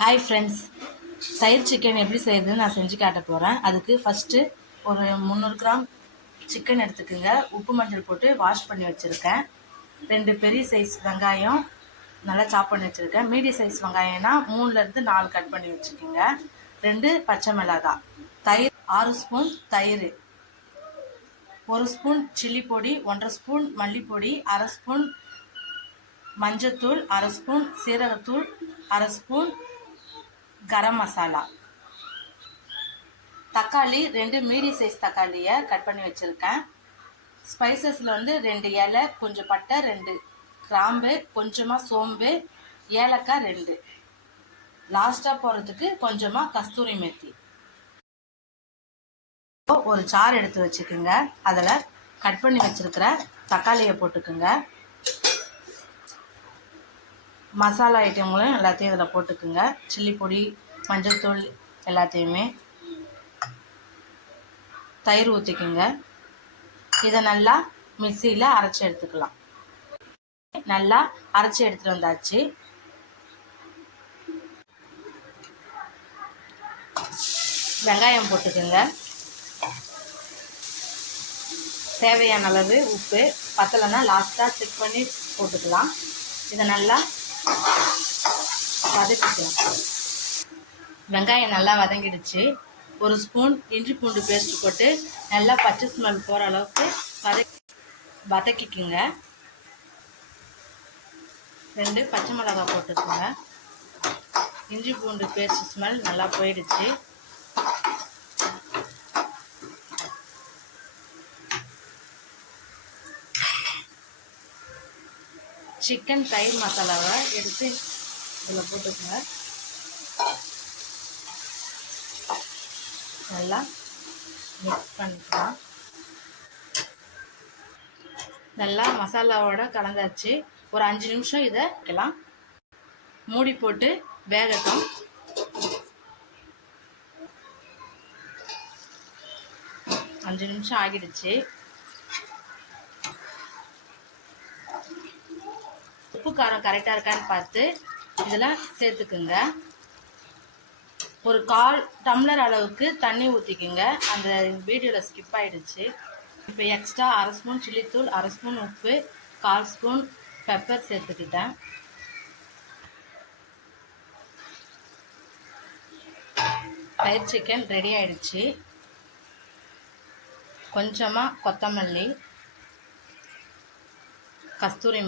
Hi friends, தயிர் chicken எப்படி செய்யறதுன்னு நான் செஞ்சு காட்ட போகிறேன். அதுக்கு ஃபஸ்ட்டு ஒரு 300 கிராம் சிக்கன் எடுத்துக்கோங்க. உப்பு மஞ்சள் போட்டு வாஷ் பண்ணி வச்சுருக்கேன். 2 பெரிய சைஸ் வெங்காயம் நல்லா சாப் பண்ணி வச்சுருக்கேன். மீடியம் சைஸ் வெங்காயம்னா 3லேருந்து 4 கட் பண்ணி வச்சுக்கோங்க. 2 பச்சை மிளகாய், தயிர் 6 ஸ்பூன் தயிர், 1 ஸ்பூன் சில்லி பொடி, 1.5 ஸ்பூன் மல்லிப்பொடி, 1/2 ஸ்பூன் மஞ்சத்தூள், 1/2 ஸ்பூன் சீரகத்தூள், 1/2 ஸ்பூன் கரம் மசாலா. தக்காளி 2 மீடியம் சைஸ் தக்காளியை கட் பண்ணி வச்சுருக்கேன். ஸ்பைசஸில் 2 இலை, கொஞ்சம் பட்டை, 2 கிராம்பு, கொஞ்சமாக சோம்பு, ஏலக்காய் 2, லாஸ்ட்டாக போகிறதுக்கு கொஞ்சமாக கஸ்தூரி மேத்தி. ஒரு சாறு எடுத்து வச்சுக்கோங்க. அதில் கட் பண்ணி வச்சுருக்கிற தக்காளியை போட்டுக்குங்க. மசாலா ஐட்டங்களும் எல்லாத்தையும் இதில் போட்டுக்குங்க. சில்லி பொடி, மஞ்சள்தூள் எல்லாத்தையுமே. தயிர் ஊற்றிக்குங்க. இதை நல்லா மிக்சியில் அரைச்சி எடுத்துக்கலாம். நல்லா அரைச்சி எடுத்துகிட்டு வந்தாச்சு. வெங்காயம் போட்டுக்குங்க. தேவையான அளவு உப்பு, பத்தலைன்னா லாஸ்ட்டாக செக் பண்ணி போட்டுக்கலாம். இதை நல்லா வதக்கிக்கலாம். வெங்காயம் நல்லா வதங்கிடுச்சு. 1 ஸ்பூன் இஞ்சி பூண்டு பேஸ்ட் போட்டு நல்லா பச்சை ஸ்மெல் போகிற அளவுக்கு வதக்கிக்குங்க. 2 பச்சை மிளகாய் போட்டுக்குங்க. இஞ்சி பூண்டு பேஸ்ட் ஸ்மெல் நல்லா போயிடுச்சு. சிக்கன் தயிர் மசாலாவை எடுத்து இதில் போட்டுக்குங்க. நல்லா மிக்ஸ் பண்ணிக்கலாம். நல்லா மசாலாவோட கலந்தாச்சு. ஒரு 5 நிமிஷம் இதை வைக்கலாம். மூடி போட்டு வேகட்டும். அஞ்சு நிமிஷம் ஆகிடுச்சு. உப்பு காரம் கரெக்டாக இருக்கான்னு பார்த்து இதில் சேர்த்துக்குங்க. ஒரு 1/4 டம்ளர் அளவுக்கு தண்ணி ஊற்றிக்குங்க. அந்த வீடியோவில் ஸ்கிப் ஆகிடுச்சு. இப்போ எக்ஸ்ட்ரா 1/2 ஸ்பூன் சில்லித்தூள், 1/2 ஸ்பூன் உப்பு, 1/4 ஸ்பூன் பெப்பர் சேர்த்துக்கிட்டேன். தயிர் சிக்கன் ரெடி ஆகிடுச்சு. கொஞ்சமாக கொத்தமல்லி, கஸ்தூரி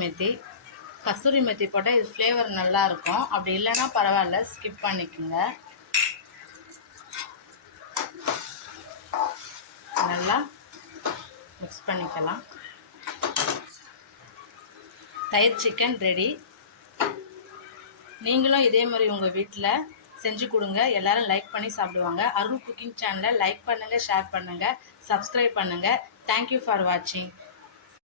மேத்தி போட்டால் இது ஃப்ளேவர் நல்லாயிருக்கும். அப்படி இல்லைன்னா பரவாயில்ல, ஸ்கிப் பண்ணிக்கோங்க. நல்லா மிக்ஸ் பண்ணிக்கலாம். தயிர் சிக்கன் ரெடி. நீங்களும் இதே மாதிரி உங்கள் வீட்டில் செஞ்சு கொடுங்க. எல்லோரும் லைக் பண்ணி சாப்பிடுவாங்க. அருள் குக்கிங் சேனலை லைக் பண்ணுங்கள், ஷேர் பண்ணுங்கள், சப்ஸ்கிரைப் பண்ணுங்கள். தேங்க்யூ ஃபார் வாட்சிங்.